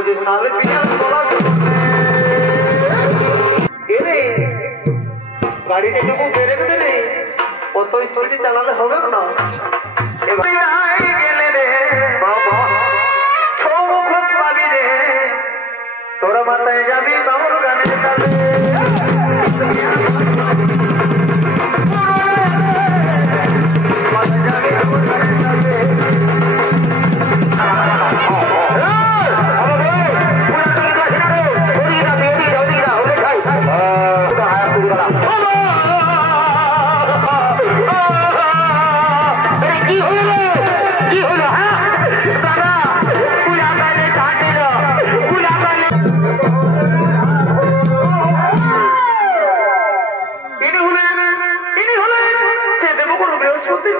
ওই যে সালে পিছন তোলা এরে গাড়িতে যখন বেড়ে গেলে অত স্পিডে চালালে হবে না। গেলে রে বাবা ছৌমুখ পাবি রে তোরা মাথায় যাবি বাবুর গানের কাছে মাথায় যাবি বাবুর গানের কাছে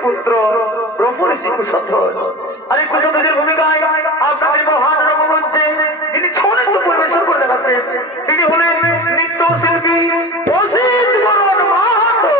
পুত্র ব্রহ্মঋষি কুশধ্বজ। আর এই কুশধ্বজের ভূমিকায় আপনাদের মহান রঙ্গমঞ্চে যিনি ছন্দ পরিবেশন করে দেখাচ্ছেন তিনি হলেন নৃত্যশিল্পী অসিত বরণ মাহাতো।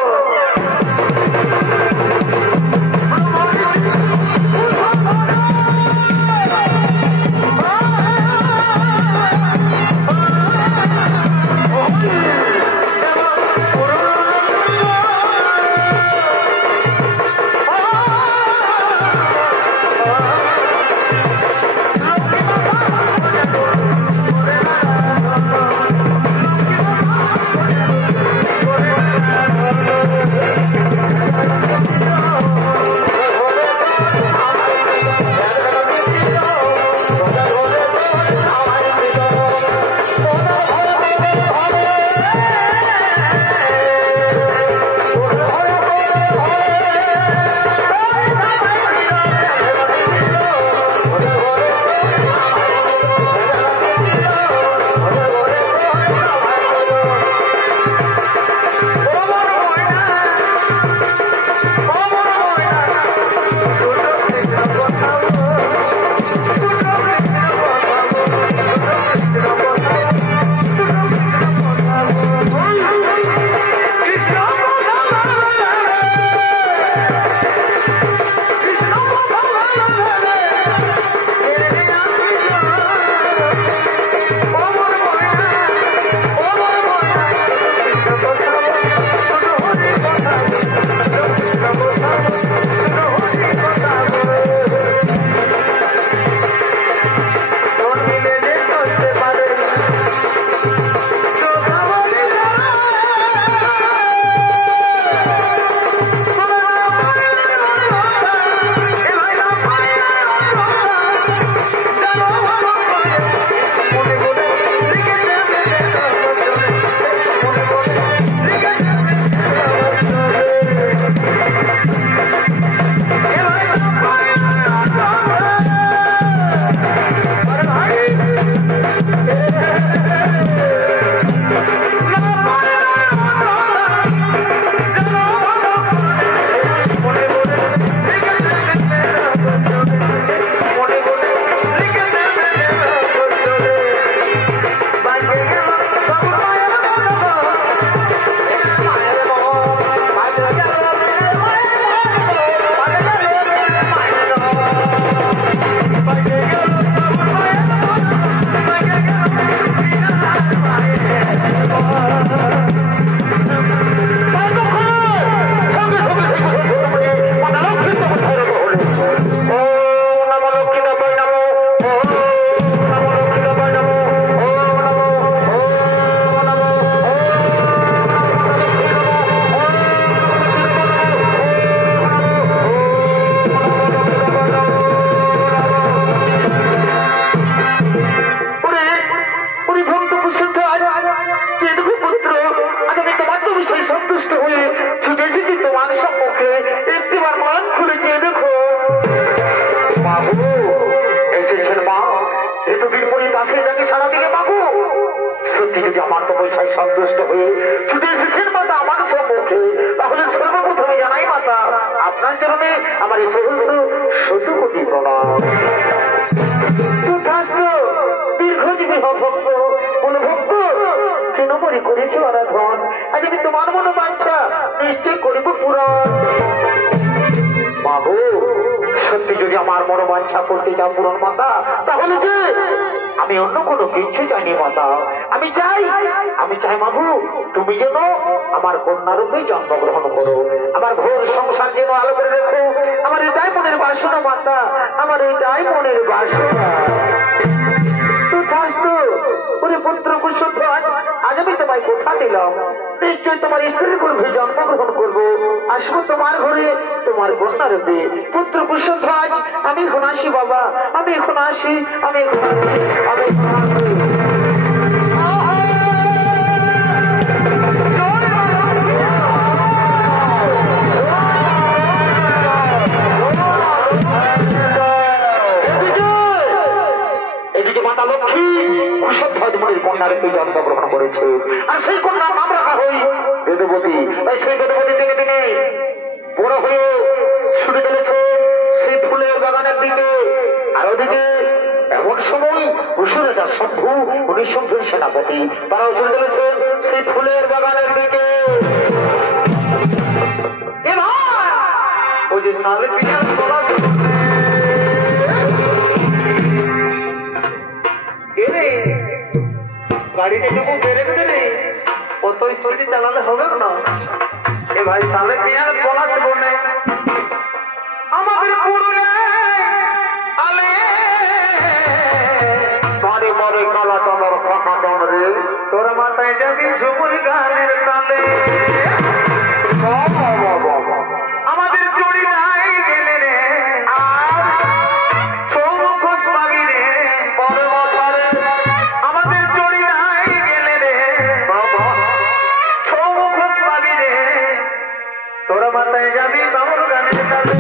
সন্তুষ্ট হয়ে ছুটে এসেছেন মাতা আমার সম্মুখে তাহলে সর্বপ্রথমে জানাই মাতা আপনার চরণে আমার এই সহস্র শতকোটি প্রণাম। দীর্ঘজীবী ভক্ত কোন ভক্ত কেন মনে করেছ আরাধন আজ আমি তোমার মনোবাঞ্ছা নিশ্চয় করিব পূরণ। মাগো সত্যি যদি আমার মনোবাঞ্ছা করতে চাও পূরণ মাতা তাহলে যে আমি অন্য কোনো কিছু চাইনি মাতা। আমি চাই মাগু তুমি যেন আমার কন্যা রূপে জন্মগ্রহণ করো, আমার ঘোর সংসার যেন আলো করে রেখো। আমার এটাই মনের বাসনা মাতা, আমার এটাই মনের বাসনা। পুত্র কুশধ্বজ, আজ আমি তোমায় কথা দিলাম নিশ্চয় তোমার স্ত্রীর গর্ভে জন্মগ্রহণ করবো, আসবো তোমার ঘরে তোমার কন্যা রূপে। পুত্র কুশধ্বজ, আমি এখন আসি বাবা, আমি এখন আসি। এদিকে মাতা লক্ষ্মী কুশধ্বজ মুনির কন্যা রূপে জন্মগ্রহণ করেছে, আর সেই কন্যার নাম রাখা হই বেদবতী। তাই সেই বেদবতী দিনে দিনে বড় হয়ে ছুটে চলেছে সেই ফুলের বাগানের দিকে। আর ওদিকে এমন সময় অসুরেতা শম্ভু, উনি শম্ভুর সেনাপতি, তারাও ছুটে চলেছে সেই ফুলের বাগানের দিকে। ওই যে সামনে পিছনে গাড়িটা যখন বেড়ে গেলে কত স্পিডে চালালে হবে না। এ ভাই সালে পিয়ার পলাশ বনে আমাদের আলে পরে পরে কালা চলার ফাঁকা চল রে, তোর মাথায় যাবি ঝুমুর গানের তালে। আমাদের জড়ি নাই গেলে রে আর সৌমুখ পাবি রে পরে বছরে। আমাদের জড়ি নাই গেলে রে সৌমুখ পাবি রে, তোর মাথায় যাবি বাবুর গানের তালে।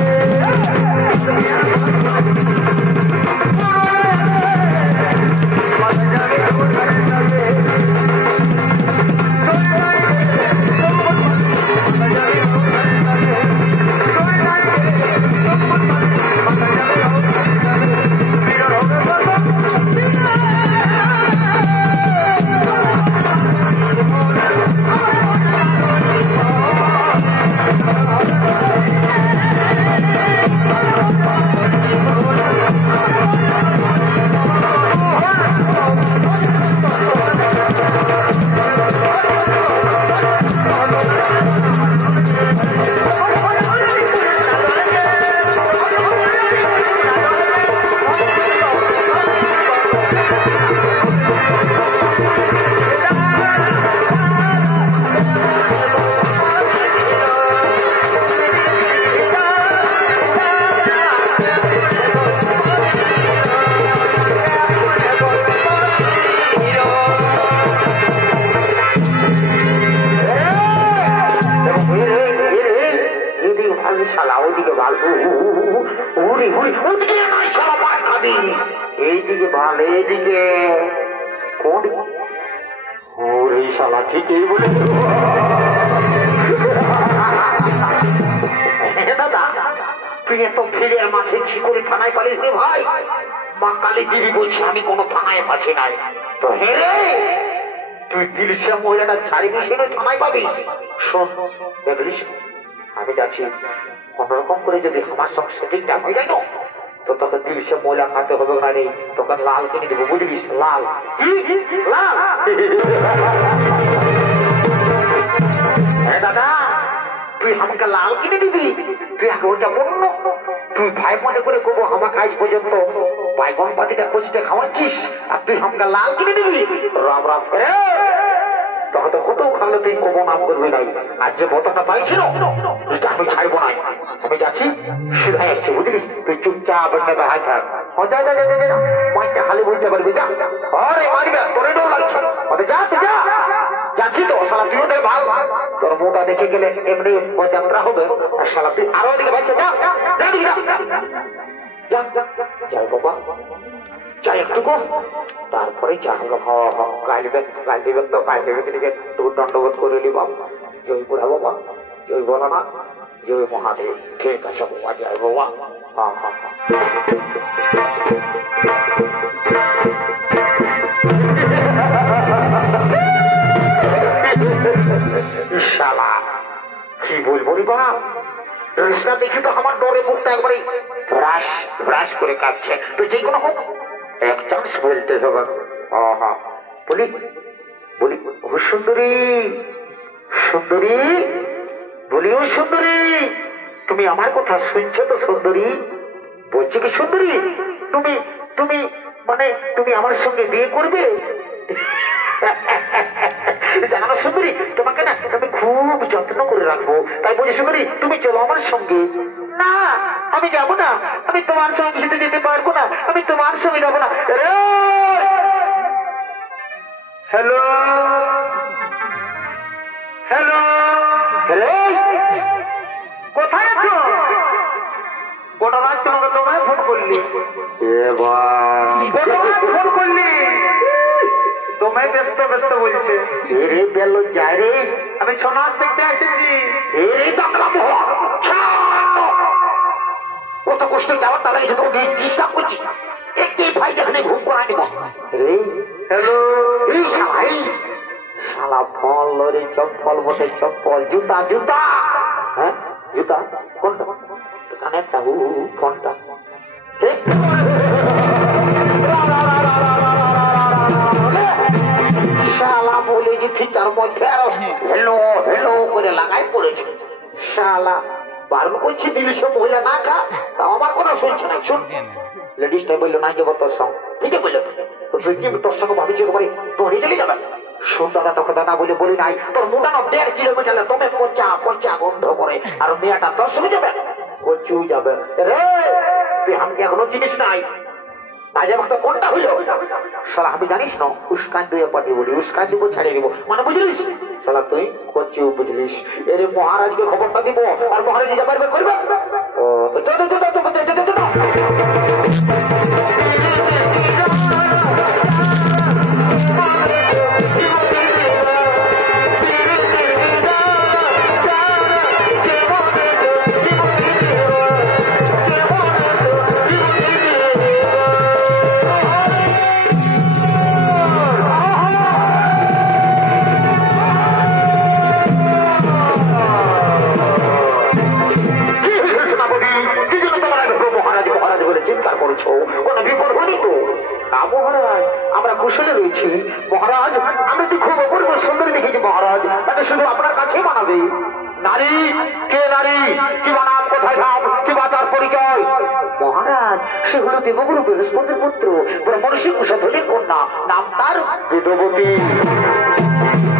এইদিকে ভাল, এইদিকে কোন ওরে শালা ঠিকই বলে। দাদা তুই এত ভিড়ের মাঝে কি করে থানায় পালিস রে ভাই? মা কালী দেবী বলছি আমি কোনো থানায় পাচ্ছি নাই তো। হে রে তুই দিলশা মহিলাটা ছাড়িবি সেটা থানায় পাবি? শোন দেখলিস আমি যাচ্ছি, কোনরকম করে যদি আমার সঙ্গে সেটিংটা হয়ে যায় তো তোকে দিলশা মহিলা খাতে হবে না রে, তোকে লাল কিনে দেবো বুঝলিস? লাল লাল। দাদা তুই আমাকে লাল কিনে দিবি? তুই আগে ওটা বলল, তুই ভাই মনে করে করবো আমাকে আজ পর্যন্ত বাইগন পাতিটা কচিটা খাওয়াচ্ছিস আর তুই আমাকে লাল কিনে দিবি? রাম রাম। তোকে তো কত খালে তুই কবো নাম করবি নাই, আর যে বোতলটা পাইছিল এটা আমি ছাড়বো না। আমি যাচ্ছি সিধাই আসছি বুঝলিস? তুই চুপচাপ হাই থাক, মাইটা খালি বলতে পারবি যা। আরে মারিবে তোরে ডর লাগছে যা তুই যা। যাচ্ছি তো সালা তুই ওদের ভাগ, তোর মোটা দেখে গেলে এমনি যাত্রা হবে। আর সালা তুই আরো দিকে ভাবছে যা যাই বাবা যাই একটুকু, তারপরে যা হলো গাইল দিবেন তো গাইল দেবে দিকে তোর দণ্ডবোধ করে নিবাম। জয় বুড়া বাবা, জয় বলো না, জয় মহাদেব। ঠিক আছে বাবা, জয় বাবা। হ্যাঁ হ্যাঁ হ্যাঁ। শালা কি বলবো রে বাবা, ড্রেসটা দেখি তো আমার ডরে মুখটা একবারে ভ্রাস ভ্রাস করে কাঁপছে। তো যে কোনো হোক এক চান্স বলতে হবে। বলি বলি ও সুন্দরী, সুন্দরী, বলি ও সুন্দরী, তুমি আমার কথা শুনছো তো সুন্দরী? বলছি কি সুন্দরী, তুমি তুমি মানে তুমি আমার সঙ্গে বিয়ে করবে? জানো সুন্দরী, তোমাকে না আমি খুব যত্ন করে রাখবো, তাই বলছি সুন্দরী তুমি চলো আমার সঙ্গে। না আমি যাবো না, আমি তোমার সঙ্গে যেতে যেতে পারবো না, আমি তোমার সঙ্গে যাবো না। হ্যালো হ্যালো হ্যালো, কোথায় আছো? গোটা রাত তোমাকে তোমায় ফোন করলি, ফোন করলি, তোমায় ব্যস্ত ব্যস্ত বলছে। যায় রে, আমি 6 মাস দেখতে এসেছি। কত কষ্ট যাওয়ার তাহলে এসে তোমাকে ডিস্টার্ব করছি, একটি ভাই যেখানে ঘুম করা নিব। হ্যালো এই শালাই, শালা ফল লরি চপ্পল বসে চপ্পল, জুতা জুতা, হ্যাঁ জুতা কোনটা? কানেরটা ফোনটা শালা বলে যে ফিতার মধ্যে আরো হেলো হেলো করে লাগাই পড়েছে। শালা বারণ করছি দিলি সব মহিলা না খা, তাও আমার কথা শুনছে না। শুন লেডিসটা বললো না যাবো তোর সঙ্গে, ঠিক আছে বললো তোর সঙ্গে ভাবিছি একেবারে তোর চলে যাবে। শোন দাদা, তোকে দাদা বলে বলি নাই, তোর মোটানো 1.5 কিলোমিটার তুমি পচা পচা গন্ধ করে, আর মেয়েটা তোর সঙ্গে যাবে, কচু যাবে রে। তুই আমাকে এখনো চিনিস নাই, না যাবো তো কোনটা হইলো? শালা আমি জানিস না, উস্কান দুয়ে পাটি বলি, উস্কান দিব ছাড়িয়ে দিব, মানে বুঝলিস? শালা তুই কচু বুঝলিস। এর মহারাজকে খবরটা দিব, আর মহারাজ যাবার করবে। চিন্তা করছো কোনো বিপদ হয়নি তো? না মহারাজ, আমরা কুশলে রয়েছি মহারাজ। আমি তো খুব অপূর্ব সুন্দরী দেখেছি মহারাজ, তাকে শুধু আপনার কাছে মানাবে। নারী কে নারী, কি বানাম, কোথায় ধাম, কি বা তার পরিচয়? মহারাজ সে হলো দেবগুরু বৃহস্পতির পুত্র, ব্রহ্মর্ষি কুশধ্বজের কন্যা, নাম তার বেদবতী।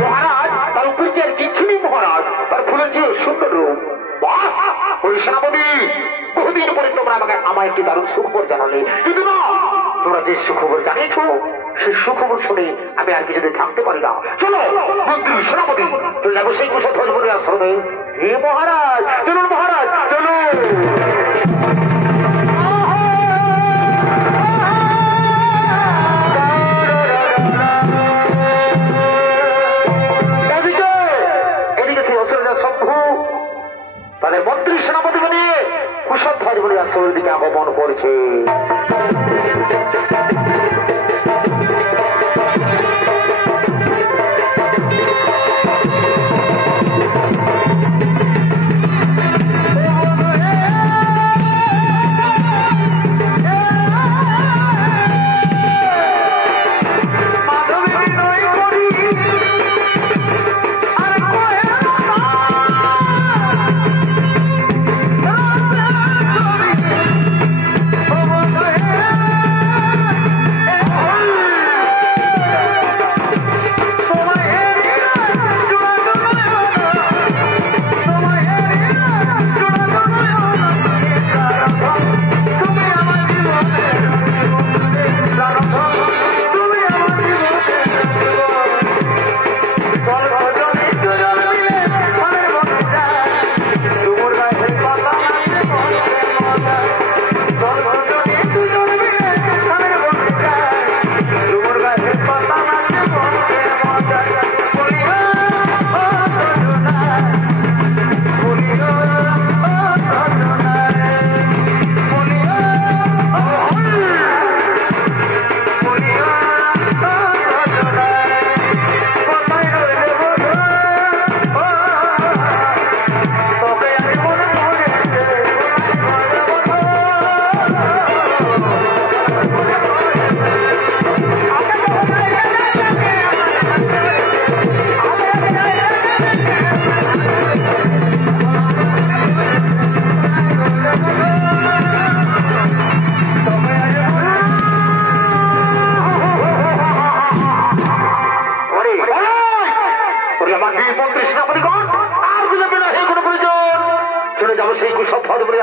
মহারাজ তার উপরিচয়ের কিছু নেই মহারাজ, তার ফুলের যে সুন্দর রূপ। সেনাপতি বহুদিন পরে তোমরা আমাকে আমার একটি দারুণ সুখবর জানালে, কিন্তু না তোমরা যে সুখবর জানিয়েছো সেই সুখবর শুনে আমি আর কিছুদিন থাকতে পারি না। চলো মন্ত্রী সেনাপতি চলে যাবো সেই কুশধ্বজের আশ্রমে। হে মহারাজ চলুন মহারাজ চলুন। তাদের মন্ত্রী সেনাপতি বলে কুশধ্বজ বলে আশ্রমের দিকে আগমন করেছে।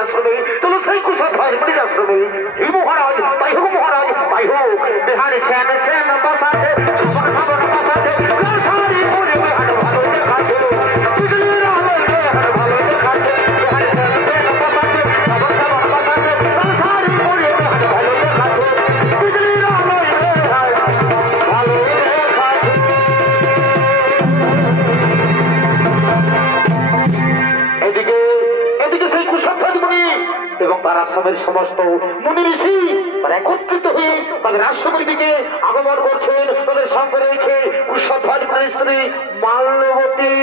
আশ্রমে চলো সেই কুশধ্বজ মুনির আশ্রমে হে মহারাজ তাই হোক মহারাজ তাই হোক বিহারে শ্যাম শ্যাম বসাছে সবর সবর বসাছে সারি মনে বিহার ভালো দেখাচ্ছে বিজলির আলোয় বিহার ভালো দেখাচ্ছে বিহারে শ্যাম শ্যাম বসাছে সবর সবর বসাছে সারি মনে বিহার ভালো দেখাচ্ছে বিজলির আলোয় বিহার ভালো দেখাচ্ছে এদিকে এদিকে সেই কুশধ্বজ মুনি এবং তার আশ্রমের সমস্ত মুনি ঋষি তারা একত্রিত হয়ে তাদের আশ্রমের দিকে আগমন করছেন তাদের সঙ্গে রয়েছে কুশধ্বজ মুনির স্ত্রী মাল্যবতী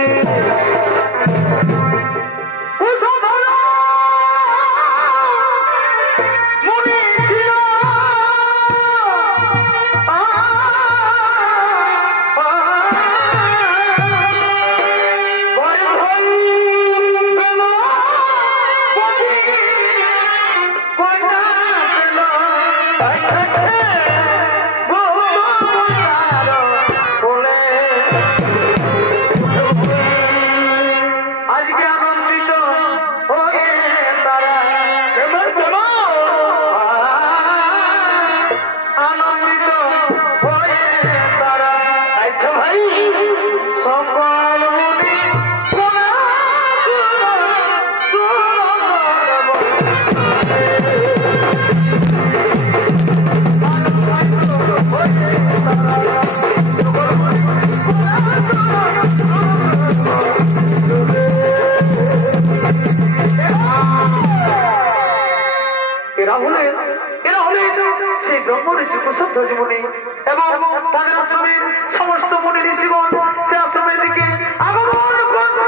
এরা হলেন সেই ব্রহ্ম ঋষি কুশধ্বজ মুনি এবং তাদের আশ্রমের সমস্ত মুনি ঋষিগণ সে আশ্রমের দিকে আগমন করছে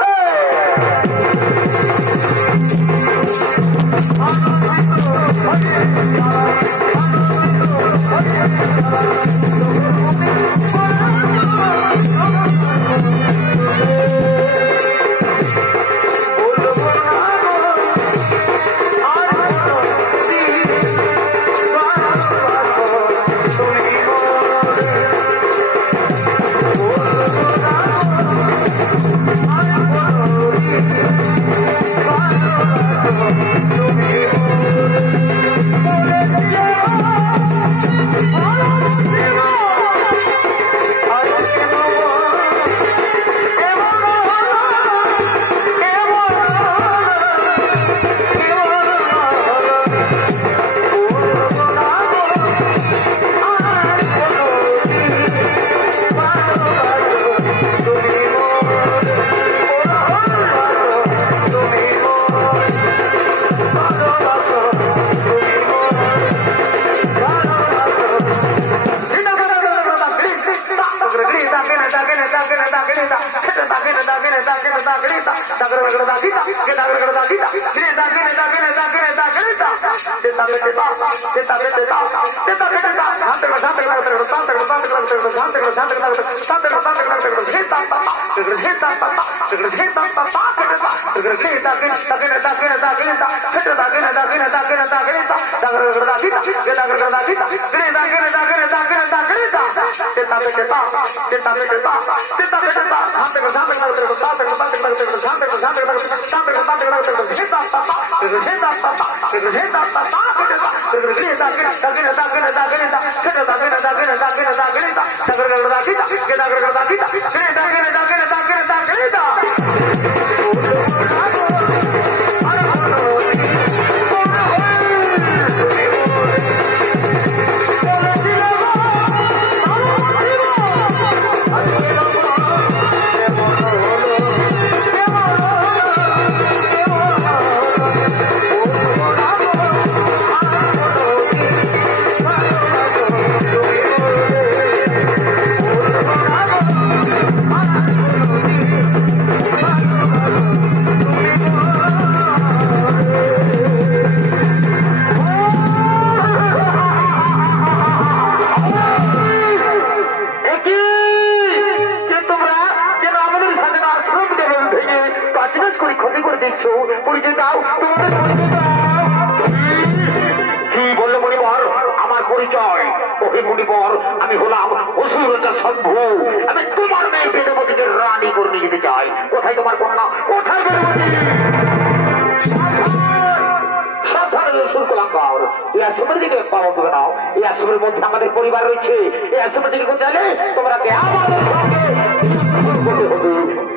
আশ্রমের দিকে পাওয়া দেবে না। এই আশ্রমের মধ্যে আমাদের পরিবার রয়েছে। এই আশ্রমের দিকে চাইলে তোমরা আমাদের সঙ্গে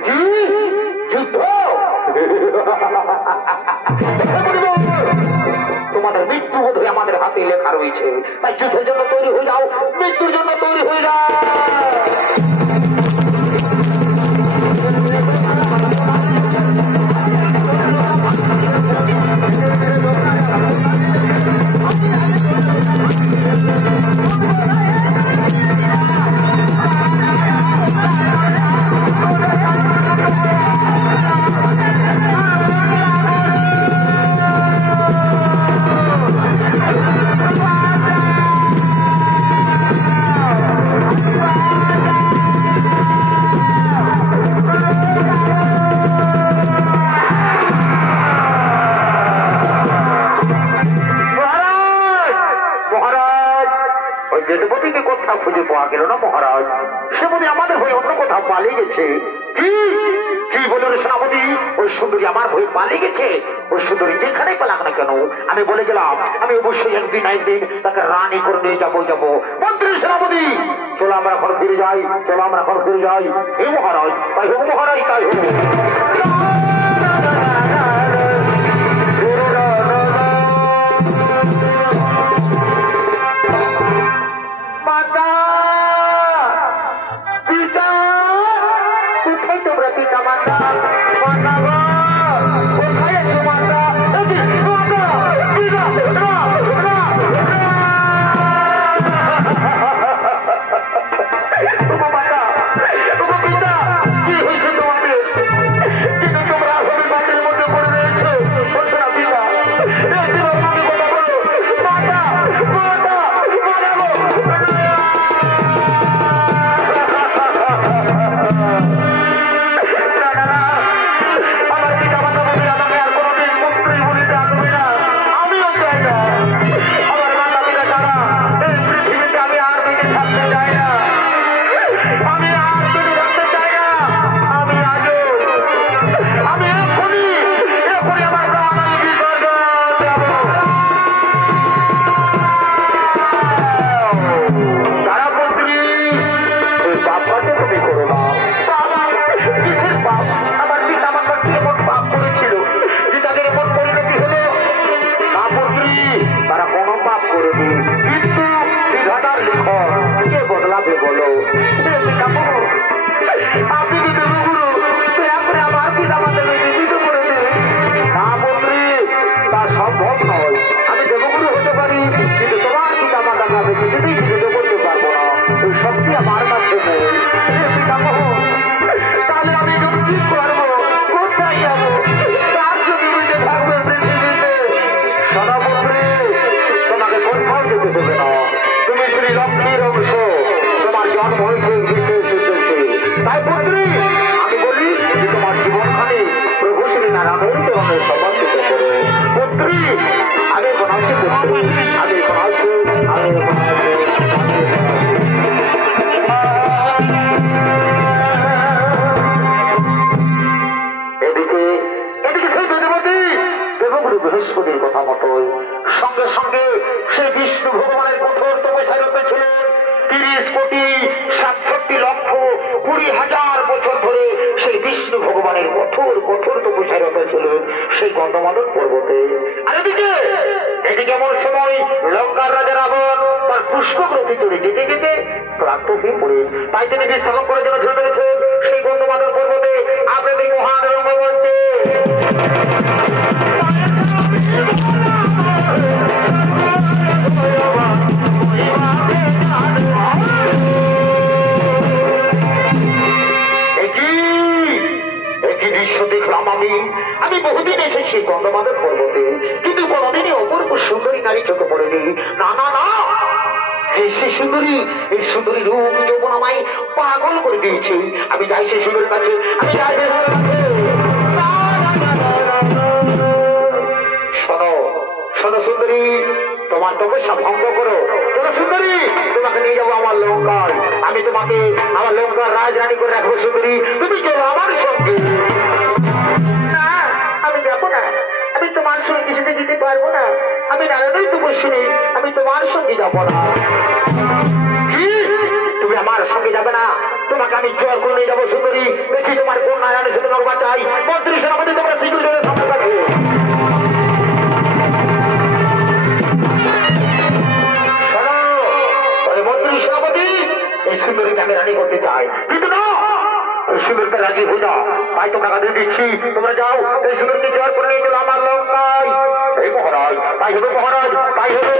কি যুদ্ধ তোমাদের মৃত্যু বোধহয় আমাদের হাতে লেখা রয়েছে। তাই যুদ্ধের জন্য তৈরি হয়ে যাও, মৃত্যুর জন্য তৈরি হয়ে যাও। খুঁজে পাওয়া গেল না মহারাজ। সে বোধ আমাদের হয়ে অন্য কোথাও পালিয়ে গেছে। কি কি বলুন সেনাপতি? ওই সুন্দরী আমার হয়ে পালিয়ে গেছে। ওই সুন্দরী যেখানে পালাক না কেন আমি বলে গেলাম আমি অবশ্যই একদিন তাকে রানী করে নিয়ে যাবো। মন্ত্রী সেনাপতি চলো আমরা এখন ফিরে যাই, চলো আমরা এখন ফিরে যাই। হে মহারাজ, তাই হোক মহারাজ, তাই হোক। বৃহস্পতির কথা মতোই সঙ্গে সঙ্গে সেই বিষ্ণু ভগবানের কঠোর তপস্যায় রত ছিলেন 30,67,20,000 বছর ধরে সেই বিষ্ণু ভগবানের কঠোর তপস্যায় রত ছিলেন সেই গন্ধমাদন পর্বতে। আর এদিকে এমন সময় লঙ্কার রাজা রাবণ তার পুষ্পগ্রথি চড়ে যেতে যেতে ক্লান্ত হয়ে পড়ে, তাই তিনি বিশ্রাম করার জন্য ধরে রয়েছেন সেই গন্ধমাদন পর্বতে আপনাদের মহান রঙ্গমঞ্চে। একই দৃশ্য দেখলাম আমি বহুদিন এসেছি গন্ধমাদন পর্বতে, কিন্তু কোনদিনই অপূর্ব সুন্দরী নারী চোখে পড়েনি। না না না, এই সুন্দরী রূপ যৌবন আমায় পাগল করে দিয়েছে। আমি যাই সেই সুন্দরীর কাছে, আমি যাই সেই সুন্দরীর কাছে। শোনো সুন্দরী, তোমার তপস্যা ভঙ্গ করো। চলো সুন্দরী, তোমাকে নিয়ে যাবো আমার লঙ্কায়। আমি তোমাকে আমার লঙ্কার রাজরানী করে রাখবো। সুন্দরী, তুমি চলো আমার সঙ্গে। না, আমি যাবো না, আমি তোমার সঙ্গে যেতে পারবো না। আমি নারায়ণই তো প্রভুশ্রী আমি তোমার সঙ্গে যাব না। কি তুমি আমার সঙ্গে যাবে না? তোমাকে আমি জোর করে নিয়ে যাবো সুন্দরী। দেখি তোমার কোন নারায়ণের সাথে নরবা চাই। মন্ত্রী সেনাপতি তোমরা সিকিউর করে সামনে থাকে। মন্ত্রী সেনাপতি এই সুন্দরীকে আমি রানী করতে চাই, কিন্তু না এই সুন্দরীকে রাজি হই না। তাই তোমরা কাঁদে দিচ্ছি, তোমরা যাও এই সুন্দরীকে জোর করে নিয়ে চলো আমার লঙ্কায়। এই মহারাজ তাই হবে, মহারাজ তাই হবে।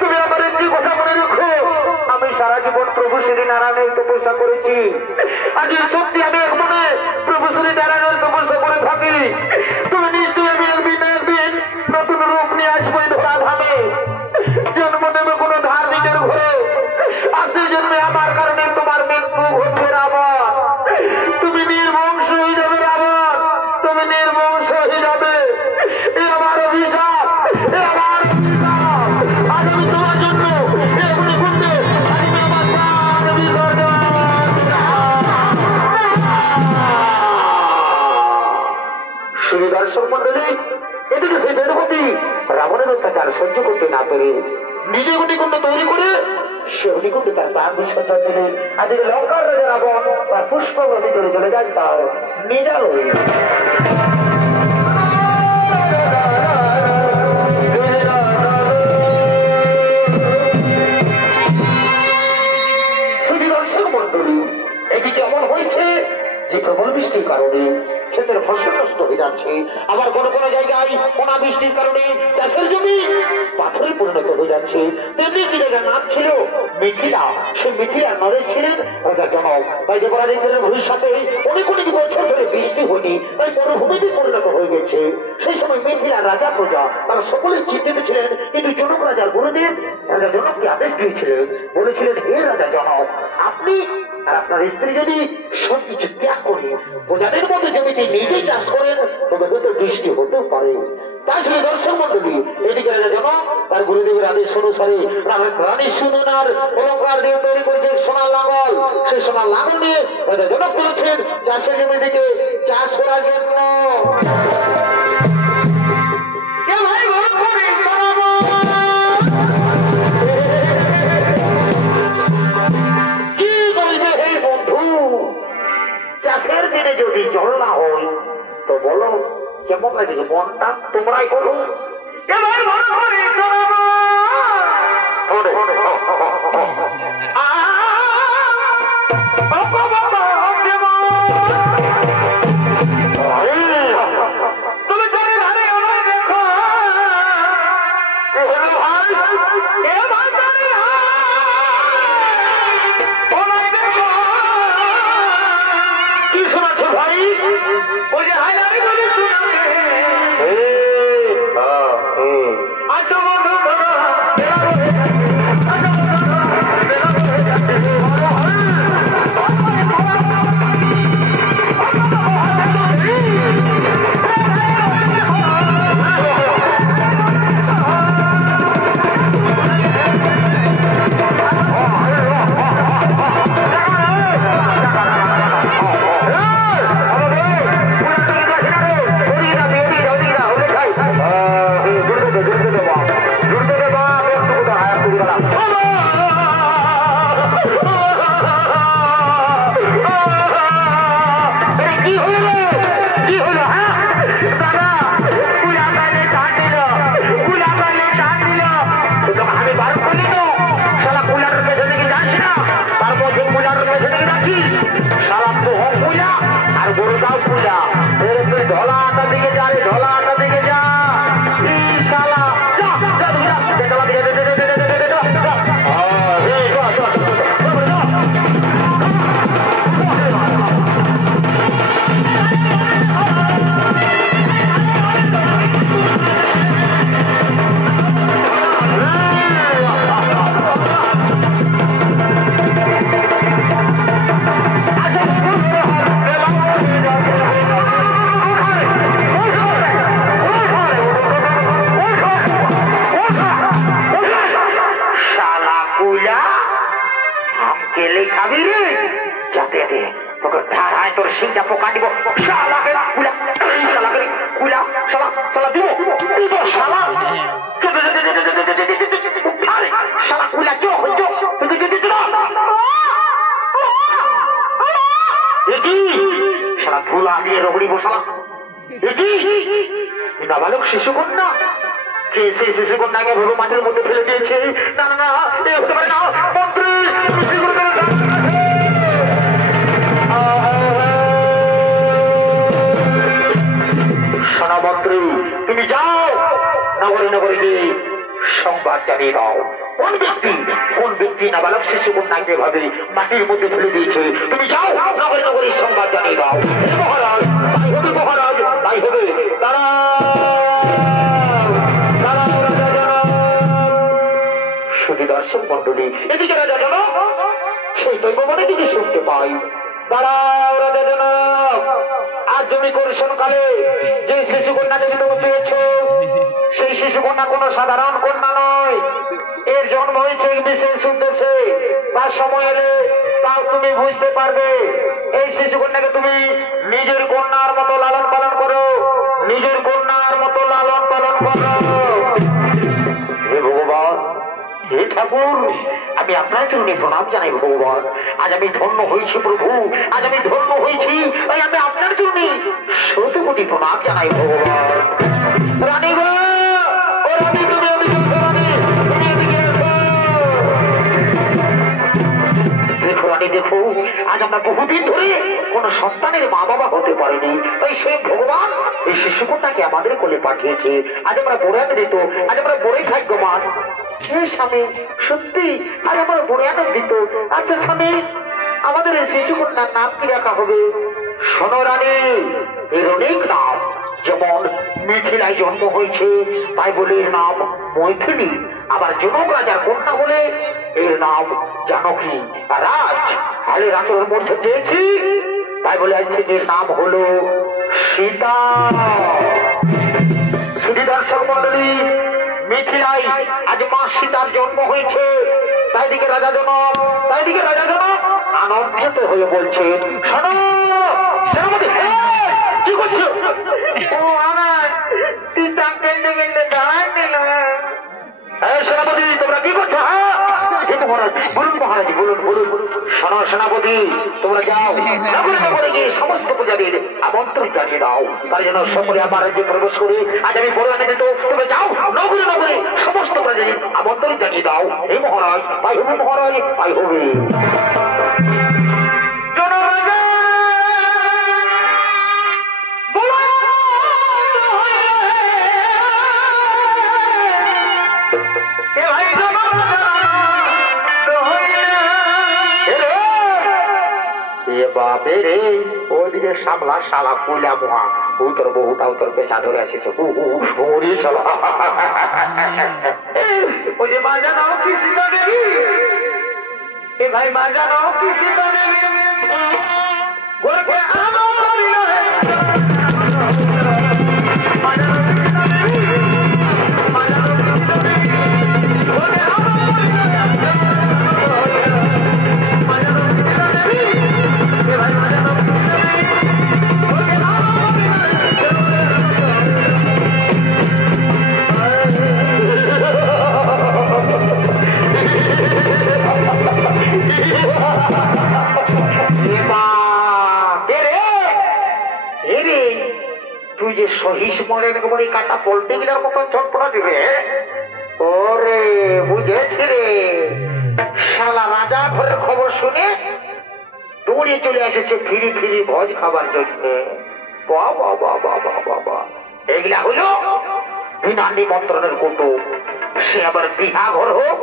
তুমি আমার একটি কথা মনে রেখো, আমি সারা জীবন প্রভু শ্রী নারায়ণের তপস্যা করেছি। আজ সত্যি আমি এক মনে প্রভু শ্রী নারায়ণের তপস্যা করে থাকি। তুমি নিশ্চয়ই আমি একদিন একদিন নতুন রূপ নিয়ে আসবো ধরা ধামে। জন্ম নেবে কোনো ধার্মিকের ঘরে, আর সেই জন্মে আমার কারণে তোমার মৃত্যু ঘটবে রাবণ। তুমি নির্বংশ হয়ে যাবে রাবণ, তুমি নির্বংশ হয়ে যাবে। এ আমার অভিশাপ, এ আমার দর্শক মন্ডলী। এদিকে সেই বেদপতি রাবণের অত্যাচার সহ্য করতে না পেরে নিজে অগ্নিকুণ্ড তৈরি করে সে অগ্নিকুণ্ডে তার প্রাণ বিসর্জন দিলেন। আজকে লঙ্কার রাজা রাবণ তার পুষ্পবতী চলে চলে যান তার নিজের দর্শক মন্ডলী। এদিকে এমন হয়েছে যে প্রবল বৃষ্টির কারণে ক্ষেতের ফসল নষ্ট হয়ে যাচ্ছে, আবার কোনো কোনো জায়গায় অনাবৃষ্টির কারণে চাষের জমি পাথরে পরিণত হয়ে যাচ্ছে। তেমনি কি জায়গা নাচ ছিল মিথিলা, সে মিথিলা নরেশ ছিলেন রাজা জনক। তাই দেবরাজেন্দ্রের ভবিষ্যতে অনেক অনেক বছর ধরে বৃষ্টি হয়নি, তাই মরুভূমিতে পরিণত হয়ে গেছে। সেই সময় মিথিলা রাজা প্রজা তারা সকলে চিন্তিত ছিলেন, কিন্তু জনক রাজার গুরুদেব রাজা জনককে আদেশ দিয়েছিলেন, বলেছিলেন হে রাজা জনক, আপনি আর আপনার স্ত্রী যদি সবকিছু ত্যাগ করে প্রজাদের মধ্যে জমিতে নিজেই চাষ করেন তবে হয়তো বৃষ্টি হতেও পারে। তাই শুধু দর্শক মন্ডলী এদিকে রাজা জনক তার গুরুদেবের আদেশ অনুসারে রানী সুননার অলঙ্কার দিয়ে তৈরি করেছেন সোনার লাঙ্গল। সেই সোনার লাঙ্গল নিয়ে রাজা জনক করেছেন চাষের জমি থেকে চাষ করার জন্য। চাষের দিনে যদি জল না হয় তো বলো কেমন লাগে মনটা, তোমরাই বলো। শালা শালা কুলা চোখ চোখ শালা ধুলা দিয়ে রগড়ি বসালা নাবালক শিশু কন্যা কে সেই শিশু কন্যাকে ভেবে মাটির মধ্যে ফেলে দিয়েছে না না না এ হতে পারে না মন্ত্রী সেনামন্ত্রী তুমি যাও নগরে নগরে গিয়ে সংবাদ জানিয়ে দাও কোন ব্যক্তি নাবালক শিশু কন্যাকে ভাবে মাটির মধ্যে ফেলে দিয়েছে তুমি যাও নগরে নগরে সংবাদ জানিয়ে দাও মহারাজ তাই হবে মহারাজ তাই হবে তারা শুধু দর্শক মন্ডলী এদিকে রাজা জানো সেই দৈববাণী দিকে শুনতে পাই দাঁড়াও রাজা জানো আজ জমি কালে যে শিশু কন্যাকে তুমি পেয়েছ সেই শিশু কন্যা কোন সাধারণ কন্যা নয় এর জন্ম হয়েছে বিশেষ উদ্দেশ্যে তার সময় এলে তাও তুমি বুঝতে পারবে এই শিশু কন্যাকে তুমি নিজের কন্যার মতো লালন পালন করো নিজের কন্যার মতো লালন পালন করো হে ভগবান হে ঠাকুর আমি আপনার চরণে প্রণাম জানাই ভগবান আজ আমি ধন্য হয়েছি প্রভু আজ আমি ধন্য হয়েছি তাই আমি আপনার চরণে শত কোটি প্রণাম জানাই ভগবান রানী গো ও রানী তুমি এদিকে এসো রানী তুমি এদিকে এসো দেখো রানী দেখো আজ আমরা বহুদিন ধরে কোন সন্তানের মা বাবা হতে পারিনি তাই সে ভগবান এই শিশু কন্যাকে আমাদের কোলে পাঠিয়েছে আজ আমরা বড় আনন্দিত আজ আমরা বড়ই ভাগ্যবান স্বামী সত্যি আজ আমার বড় আনন্দিত আচ্ছা স্বামী আমাদের এই শিশু কন্যার নাম কি রাখা হবে শোনো রানী এর অনেক নাম যেমন মিথিলায় জন্ম হয়েছে তাই বলে এর নাম মৈথিলী আবার জনক রাজার কন্যা বলে এর নাম জানকী রাজ আলে রাতের মধ্যে দিয়েছি তাই বলে আজকে এর নাম হলো সীতা শুধু দর্শক মন্ডলী মিথিলায় আজ মা সীতার জন্ম হয়েছে তাই দিকে রাজা জনক আনন্দিত হয়ে বলছে শোনো সেনাপতি কি করছো ও আমার সীতা কেন্দ্রে কেন্দ্রে দাঁড়ায় দিল সেনাপতি তোমরা কি করছো মহারাজ বলুন শোনো সেনাপতি তোমরা যাও নগরে নগরে গিয়ে সমস্ত পূজারীর আমন্ত্রণ জানিয়ে দাও তার জন্য সকলে আমার রাজ্যে প্রবেশ করে আজ আমি বড় আনন্দিত তোমরা যাও নগরে নগরে সমস্ত প্রজারীর আমন্ত্রণ জানিয়ে দাও হে মহারাজ তাই হবে মহারাজ তাই হবে বাপে রে ওদিকে সামলা শালা কুলা মহা উত্তর বহুটা উত্তর পেশা ধরে আসিছে ওই যে মা জানো কি সীতা দেবী এ ভাই মা জানো কি সীতা দেবী গোরকে আলো সহিস মনে একেবারে কাটা পল্টে গেলার মতন ছটপটা দিবে ওরে বুঝেছি রে শালা রাজা ঘরের খবর শুনে দৌড়ে চলে এসেছে ফিরি ফিরি ভোজ খাবার জন্য বাবা বাবা বাবা এগুলা হলো বিনা নিমন্ত্রণের কুটুম সে আবার বিহা ঘর হোক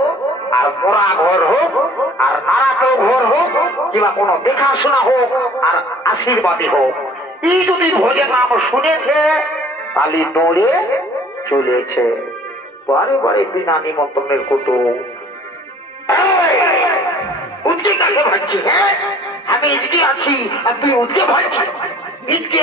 আর মরা ঘর হোক আর নারাকেও ঘর হোক কিংবা কোনো দেখাশোনা হোক আর আশীর্বাদী হোক এই যদি ভোজের নাম শুনেছে তাহলে দৌড়ে চলেছে বারে বারে বিনা নিমন্ত্রণের কুটুম উদ্কে কাকে ভাবছি হ্যাঁ আমি ইদকে আছি আর তুই উদ্কে ভাবছি ঈদকে